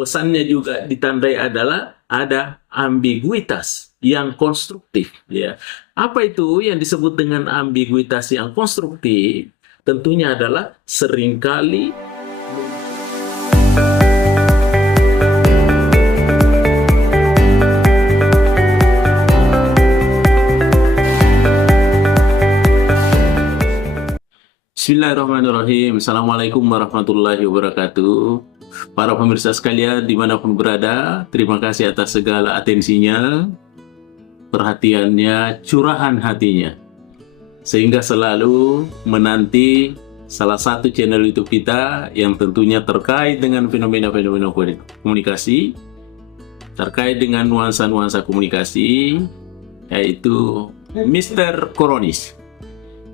pesannya juga ditandai adalah ada ambiguitas yang konstruktif. Ya. Apa itu yang disebut dengan ambiguitas yang konstruktif? Tentunya adalah seringkali Bismillahirrahmanirrahim. Assalamualaikum warahmatullahi wabarakatuh. Para pemirsa sekalian dimanapun berada, terima kasih atas segala atensinya, perhatiannya, curahan hatinya, sehingga selalu menanti salah satu channel YouTube kita yang tentunya terkait dengan fenomena-fenomena komunikasi, terkait dengan nuansa-nuansa komunikasi, yaitu Mr. Koronis.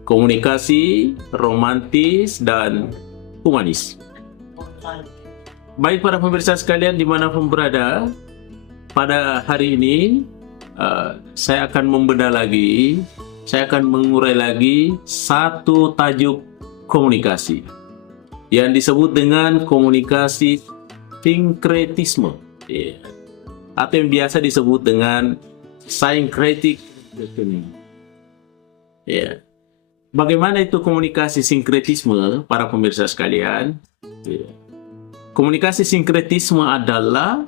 Komunikasi romantis dan humanis. Baik para pemirsa sekalian dimanapun berada, pada hari ini saya akan membedah lagi, saya akan mengurai lagi satu tajuk komunikasi yang disebut dengan komunikasi sinkretisme, atau yang biasa disebut dengan syncretic listening. Bagaimana itu komunikasi sinkretisme, para pemirsa sekalian? Komunikasi sinkretisme adalah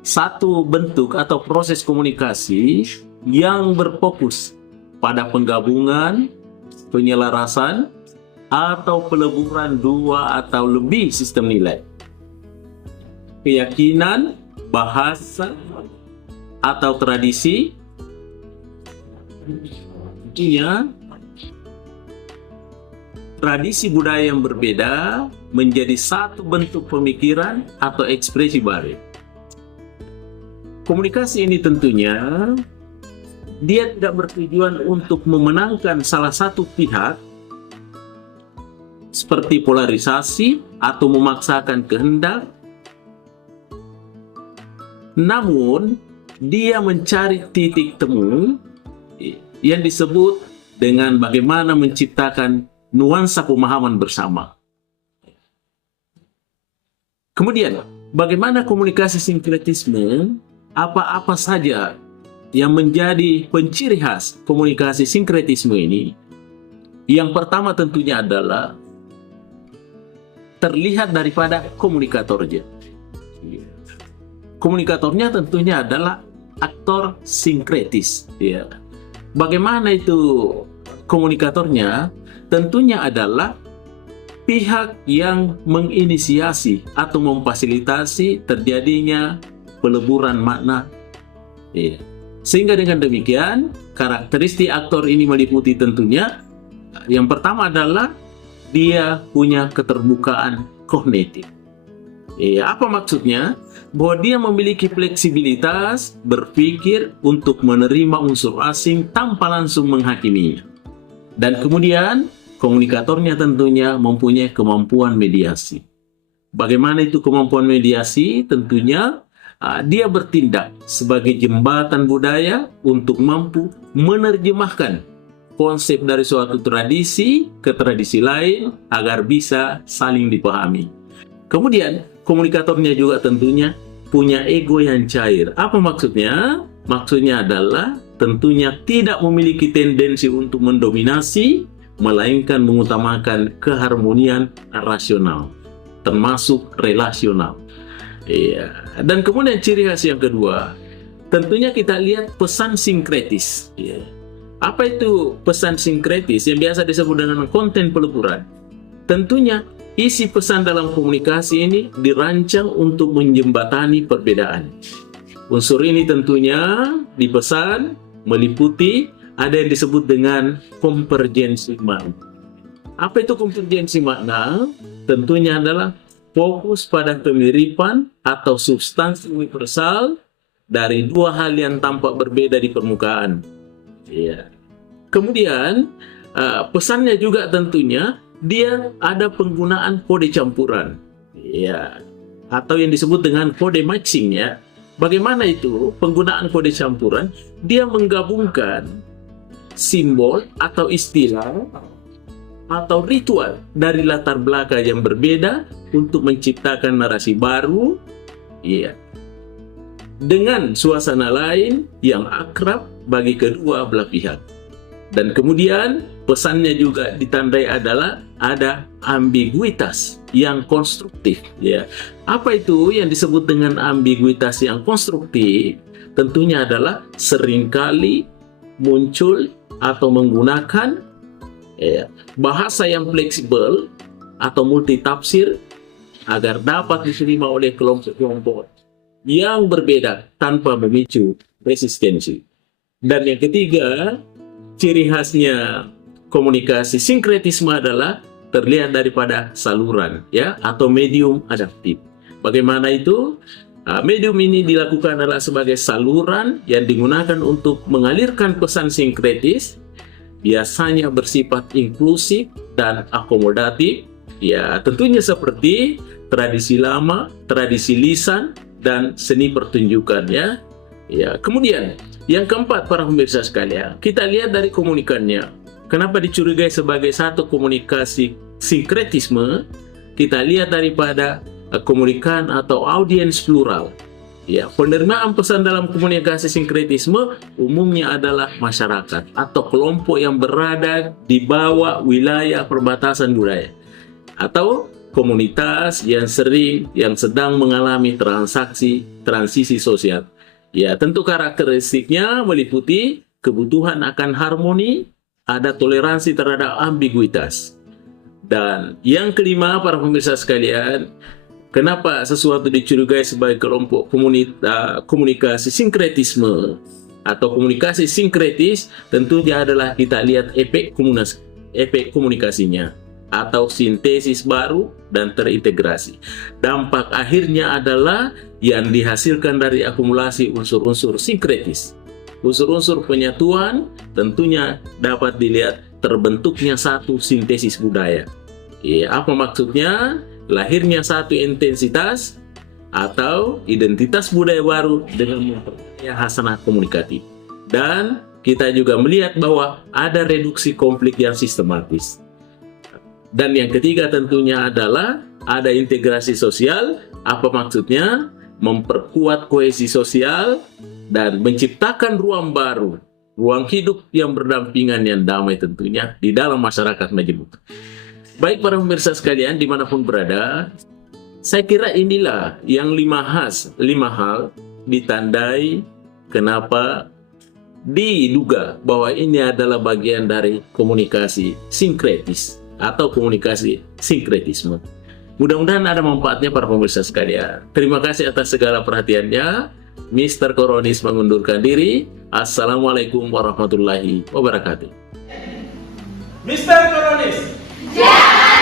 satu bentuk atau proses komunikasi yang berfokus pada penggabungan, penyelarasan, atau peleburan dua atau lebih sistem nilai, keyakinan, bahasa, atau tradisi. Intinya, tradisi budaya yang berbeda menjadi satu bentuk pemikiran atau ekspresi baru. Komunikasi ini tentunya dia tidak bertujuan untuk memenangkan salah satu pihak seperti polarisasi atau memaksakan kehendak, namun dia mencari titik temu yang disebut dengan bagaimana menciptakan nuansa pemahaman bersama. Kemudian, bagaimana komunikasi sinkretisme, apa-apa saja yang menjadi penciri khas komunikasi sinkretisme ini? Yang pertama tentunya adalah terlihat daripada komunikatornya. Komunikatornya tentunya adalah aktor sinkretis. Bagaimana itu komunikatornya? Tentunya adalah pihak yang menginisiasi atau memfasilitasi terjadinya peleburan makna. Sehingga dengan demikian, karakteristik aktor ini meliputi tentunya yang pertama adalah dia punya keterbukaan kognitif. Apa maksudnya? Bahwa dia memiliki fleksibilitas berpikir untuk menerima unsur asing tanpa langsung menghakiminya. Dan kemudian komunikatornya tentunya mempunyai kemampuan mediasi. Bagaimana itu kemampuan mediasi? Tentunya dia bertindak sebagai jembatan budaya untuk mampu menerjemahkan konsep dari suatu tradisi ke tradisi lain agar bisa saling dipahami. Kemudian komunikatornya juga tentunya punya ego yang cair. Apa maksudnya? Maksudnya adalah tentunya tidak memiliki tendensi untuk mendominasi, melainkan mengutamakan keharmonian rasional, termasuk relasional. Dan kemudian ciri khas yang kedua, tentunya kita lihat pesan sinkretis. Apa itu pesan sinkretis yang biasa disebut dengan konten peleburan? Tentunya isi pesan dalam komunikasi ini dirancang untuk menjembatani perbedaan. Unsur ini tentunya dipesan meliputi ada yang disebut dengan konvergensi makna. Apa itu konvergensi makna? Tentunya adalah fokus pada kemiripan atau substansi universal dari dua hal yang tampak berbeda di permukaan. Kemudian pesannya juga tentunya dia ada penggunaan kode campuran, atau yang disebut dengan kode matching. Bagaimana itu penggunaan kode campuran? Dia menggabungkan simbol atau istilah atau ritual dari latar belakang yang berbeda untuk menciptakan narasi baru Iya. Dengan suasana lain yang akrab bagi kedua belah pihak. Dan kemudian pesannya juga ditandai adalah ada ambiguitas yang konstruktif. Ya. Apa itu yang disebut dengan ambiguitas yang konstruktif? Tentunya adalah seringkali muncul atau menggunakan bahasa yang fleksibel atau multitafsir agar dapat diterima oleh kelompok-kelompok yang berbeda tanpa memicu resistensi. Dan yang ketiga, ciri khasnya komunikasi sinkretisme adalah terlihat daripada saluran atau medium adaptif. Bagaimana itu? Medium ini dilakukan adalah sebagai saluran yang digunakan untuk mengalirkan pesan sinkretis, biasanya bersifat inklusif dan akomodatif. Ya, tentunya seperti tradisi lama, tradisi lisan, dan seni pertunjukan ya. Kemudian yang keempat para pemirsa sekalian, kita lihat dari komunikannya. Kenapa dicurigai sebagai satu komunikasi sinkretisme? Kita lihat daripada komunikan atau audiens plural. Ya, penerimaan pesan dalam komunikasi sinkretisme umumnya adalah masyarakat atau kelompok yang berada di bawah wilayah perbatasan budaya atau komunitas yang sedang mengalami transisi sosial. Ya, tentu karakteristiknya meliputi kebutuhan akan harmoni, ada toleransi terhadap ambiguitas. Dan yang kelima para pemirsa sekalian, kenapa sesuatu dicurigai sebagai kelompok komunikasi sinkretisme atau komunikasi sinkretis? Tentunya adalah kita lihat efek komunikasinya atau sintesis baru dan terintegrasi. Dampak akhirnya adalah yang dihasilkan dari akumulasi unsur-unsur sinkretis. Unsur-unsur penyatuan tentunya dapat dilihat terbentuknya satu sintesis budaya. Apa maksudnya? Lahirnya satu intensitas atau identitas budaya baru dengan memperkaya hasanah komunikatif. Dan kita juga melihat bahwa ada reduksi konflik yang sistematis. Dan yang ketiga tentunya adalah ada integrasi sosial. Apa maksudnya? Memperkuat kohesi sosial dan menciptakan ruang baru, ruang hidup yang berdampingan yang damai tentunya di dalam masyarakat majemuk. Baik para pemirsa sekalian dimanapun berada, saya kira inilah yang lima hal ditandai kenapa diduga bahwa ini adalah bagian dari komunikasi sinkretis atau komunikasi sinkretisme. Mudah-mudahan ada manfaatnya para pemirsa sekalian. Terima kasih atas segala perhatiannya. Mr. Koronis mengundurkan diri. Assalamualaikum warahmatullahi wabarakatuh. Mr. Koronis. Yeah!